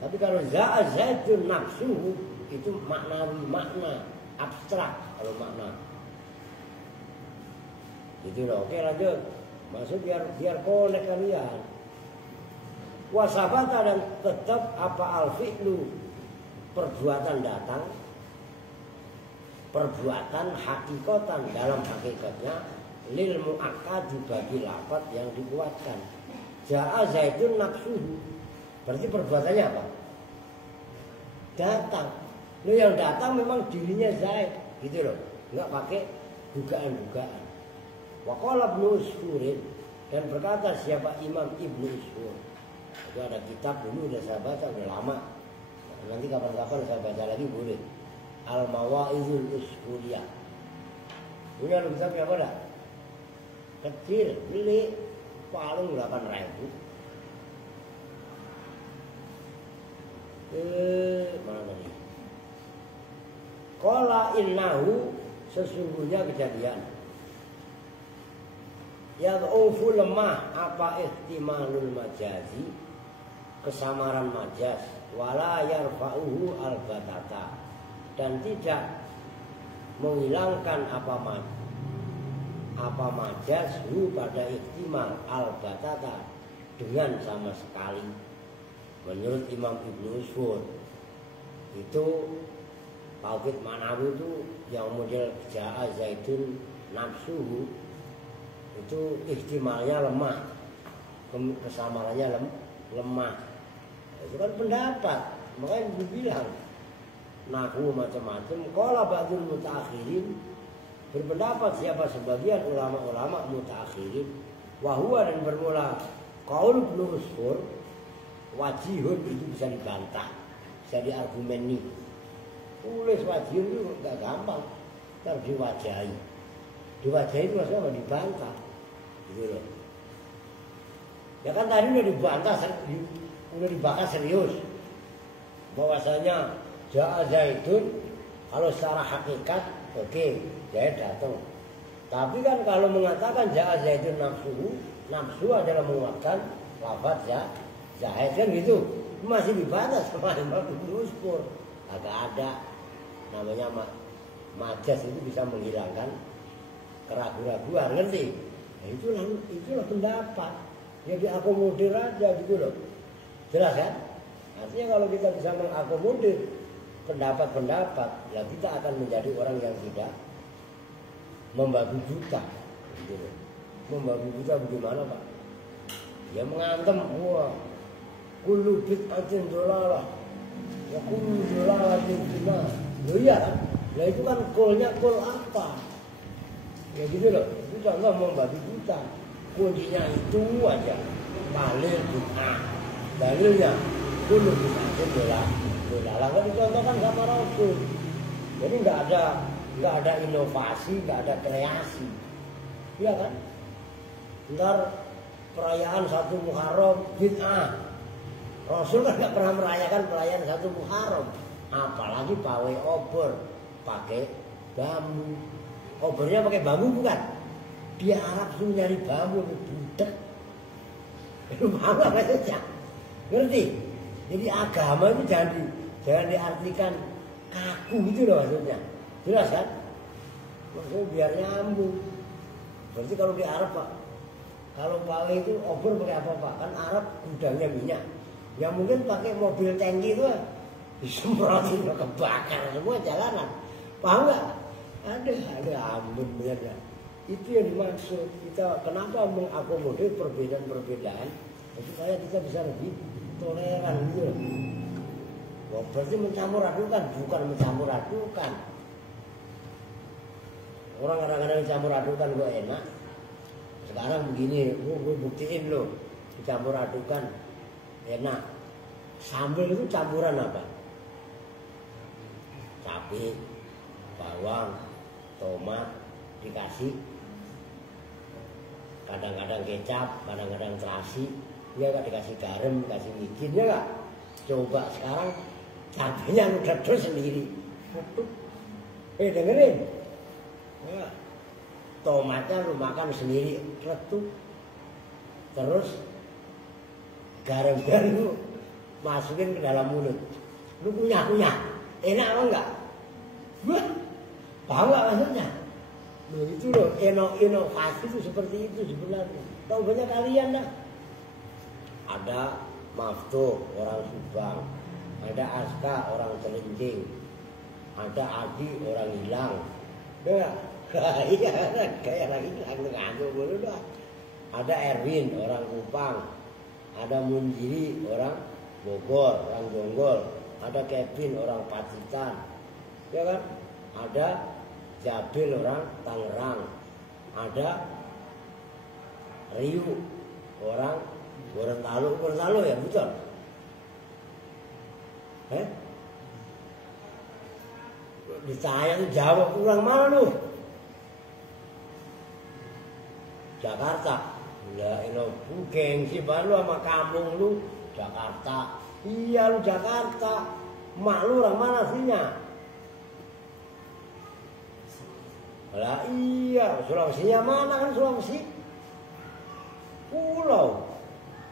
Tapi kalau za'a Zaidun nafsuhu itu maknawi, makna abstrak kalau makna. Gitu loh. Oke lanjut. Maksud biar connect kalian. Wasabata dan tetap apa al-fi'lu perbuatan datang, perbuatan hakikatan dalam hakikatnya lil mu'akkad bagi lafaz yang dikuatkan. Ja'a Zaidun nafsuhu. Berarti perbuatannya apa? Datang. Lo yang datang memang dirinya Zaid, gitu loh. Enggak pakai dugaan-dugaan. Wa qala Ibnu Usfurin dan berkata siapa Imam Ibnu Usfur. Itu ada kitab dulu udah saya baca udah lama. Nanti kapan-kapan saya baca lagi boleh. Al-Mawaizul Usfuriyah. Punya lu kitab apa dah? Kecil, beli paling 8.000. Mana tadi? Qala innahu sesungguhnya kejadian. Yad'ufu lemah apa ihtimalul majazi, kesamaran majas, wala yarfa'uhu al-batata, dan tidak menghilangkan apa majazhu pada ihtimal al-batata dengan sama sekali. Menurut Imam Ibnu Usfur itu taukid ma'nawi itu yang model ja'a Zaidun nafsuhu itu ihtimalnya lemah, kesamarannya lemah. Itu kan pendapat, makanya dibilang nahu macam-macam. Qala ba'dul mutaakhirin, berpendapat siapa sebagian ulama-ulama mutaakhirin, wa huwa dan bermula qaul Ibnu Usfur wajihun itu bisa dibantah, bisa diargumeni. Tulis wajihun itu enggak gampang, harus diwajahi. Diwajahi itu maksudnya dibantah. Gitu loh. Ya kan tadi udah dibantah, udah dibahas serius. Bahwasanya ja'a Zaidun kalau secara hakikat oke, Zaid datang. Tapi kan kalau mengatakan ja'a Zaidun nafsu adalah menguatkan lafaz ya Zaid kan gitu. Masih dibantah sama Imam Ibnu Uspur. Agak ada namanya majas itu bisa menghilangkan keraguan-keraguan, ngerti? Nah, itulah pendapat. Ya diakomodir aja gitu loh. Jelas kan? Artinya kalau kita bisa mengakomodir pendapat-pendapat, ya kita akan menjadi orang yang tidak membabi buta. Gitu loh. Membabi buta bagaimana Pak? Ya mengantem, wah, kullu bid'atin dhalalah, wa kullu dhalalatin finnar. Loh iya kan? Nah itu kan kulnya kul apa? Ya gitu loh. Itu contoh membabi buta. Kuncinya itu aja. Dalil bid'ah. Dalilnya kullu bid'atin dhalalah. Kan dicontohkan sama Rasul. Jadi nggak ada inovasi, nggak ada kreasi. Iya kan? Ntar perayaan 1 Muharram bid'ah. Rasul kan nggak pernah merayakan perayaan 1 Muharram. Apalagi pawai obor pakai bambu. Obornya pakai bambu bukan? Dia Arab suruh nyari bambu budak. Itu bambu apa saja? Ngerti? Jadi agama itu jangan diartikan kaku gitu loh maksudnya. Jelas kan? Maksudnya biar nyambung. Berarti kalau di Arab Pak, kalau pawai itu obor pakai apa Pak? Kan Arab gudangnya minyak. Ya mungkin pakai mobil tangki itu disemprotin kebakar semua jalanan. Paham nggak? Ada ampun benar ya. Itu yang dimaksud. Kita kenapa mengakomodir perbedaan-perbedaan supaya kita bisa lebih toleran gitu. Wah, berarti mencampur adukan, bukan mencampur adukan. Orang kadang-kadang mencampur adukan gue enak. Sekarang begini, gue buktiin loh, dicampur adukan enak. Sambal itu campuran apa? Cabai, bawang, tomat, dikasih kadang-kadang kecap, kadang-kadang terasi, ya nggak dikasih garam, dikasih micin, ya nggak? Coba sekarang cabainya lu dodol sendiri. Dengerin. Ya. Tomatnya lu makan sendiri, retup. Terus garam-garam lu masukin ke dalam mulut. Lu kunyah-kunyah. Enak apa enggak? Wah, paham nggak maksudnya? Loh itu loh, inovasi itu seperti itu sebenarnya. Tahu banyak kalian dah. Ada Maftuh orang Subang, ada Aska orang Celincing, ada Adi orang Hilang. Ya, iya, kayak lagi nganggur dulu dah. Ada Erwin orang Kupang, ada Munjiri orang Bogor, orang Jonggol, ada Kevin orang Pacitan, ya kan? Ada Jabil orang Tangerang, ada Riu orang Gorontalo ya betul? Ditanya tuh jawab kurang mana lu? Jakarta. Ya ini gengsi baru sama kampung lu Jakarta. Iya lu Jakarta. Mak lu orang mana aslinya? Lah iya, Sulawesinya mana kan Sulawesi? Pulau.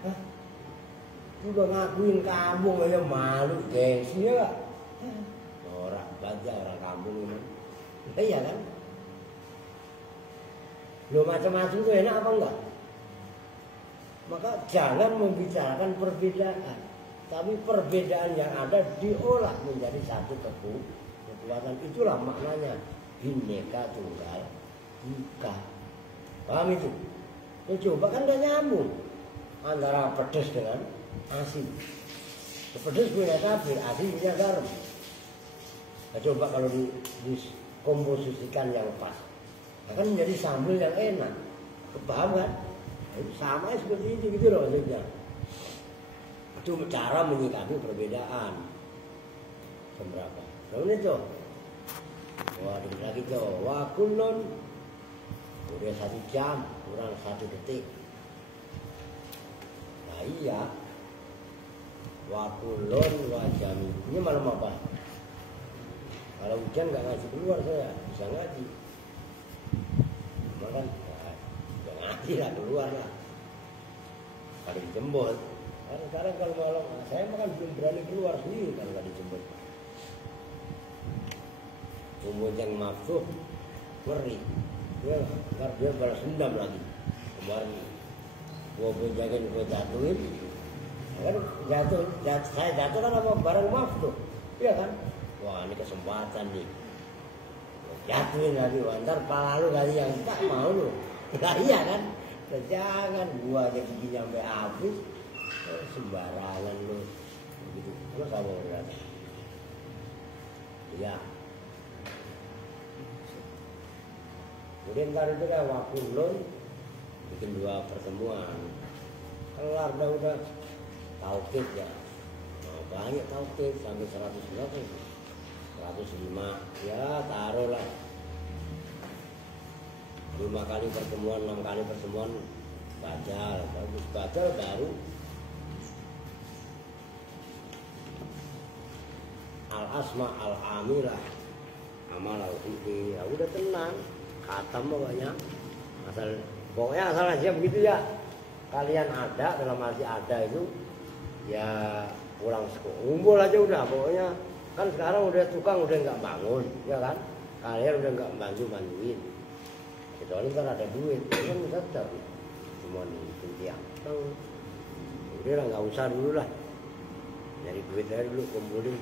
Hah? Udah ngakuin kampung aja malu gengsi ya gak? Orang baca orang kampung ini. Iya kan? Lo macam-macam itu enak apa enggak? Maka jangan membicarakan perbedaan, tapi perbedaan yang ada diolah menjadi satu kekuatan. Itulah maknanya Bhinneka Tunggal Ika. Paham itu? Ya, coba kan gak nyambung antara pedas dengan asin. Pedas punya cabai, asin punya garam. Nah, coba kalau dikomposisikan yang pas, akan menjadi sambal yang enak. Paham kan? Sama seperti itu gitu loh maksudnya. Itu cara menyikapi perbedaan. Seberapa? Berapa itu? Wah, dikit lagi tuh. Wah, kulun. Udah 1 jam, kurang 1 detik. Nah, iya. Wa kulun wa jami. Ini malam apa? Kalau hujan nggak ngaji keluar saya bisa ngaji. Makan ya ngaji lah keluar lah. Kalau dijemput. Karena sekarang kalau malam saya makan belum berani keluar sendiri kalau nggak dijemput. Kemudian masuk ngeri. Ya, ntar dia balas dendam lagi. Kemarin gua jagain gua jatuhin. Kan saya jatuh kan sama barang masuk. Iya kan? Wah ini kesempatan nih. Jatuhin lagi, ntar pala lu kali yang tak mau lu. Nah iya kan? Jangan gua aja gigi sampai habis. Sembarangan lu. Begitu. Lu sama orang. Iya. Kemudian ntar itu kan waktu lu bikin 2 pertemuan. Kelar udah tauhid ya. Nah, banyak tauhid sampai 100 berapa itu? 105 ya taruhlah 5 kali pertemuan 6 kali pertemuan bajal bagus bajal baru al asma al amilah amal al fikih ya udah tenang khatam pokoknya asal aja begitu ya kalian ada dalam arti ada itu ya pulang sekolah ngumpul aja udah pokoknya kan sekarang udah tukang udah nggak bangun ya kan kalian udah nggak bantuin kecuali kan ada duit kan tetap semua tiang udah lah nggak usah dulu lah nyari duit dari dulu kumpulin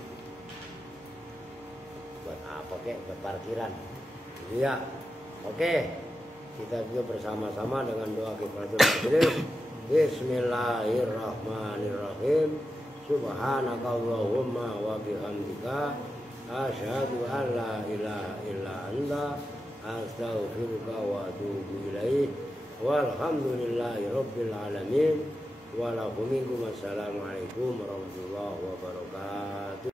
buat apa kek buat parkiran iya oke kita juga bersama-sama dengan doa kifaratul majlis Bismillahirrahmanirrahim Subhanaka Allahumma wa bihamdika asyhadu an la ilaha illa anta astaghfiruka wa atubu ilaik walhamdulillahi rabbil alamin wa lakum assalamu alaikum warahmatullahi wabarakatuh.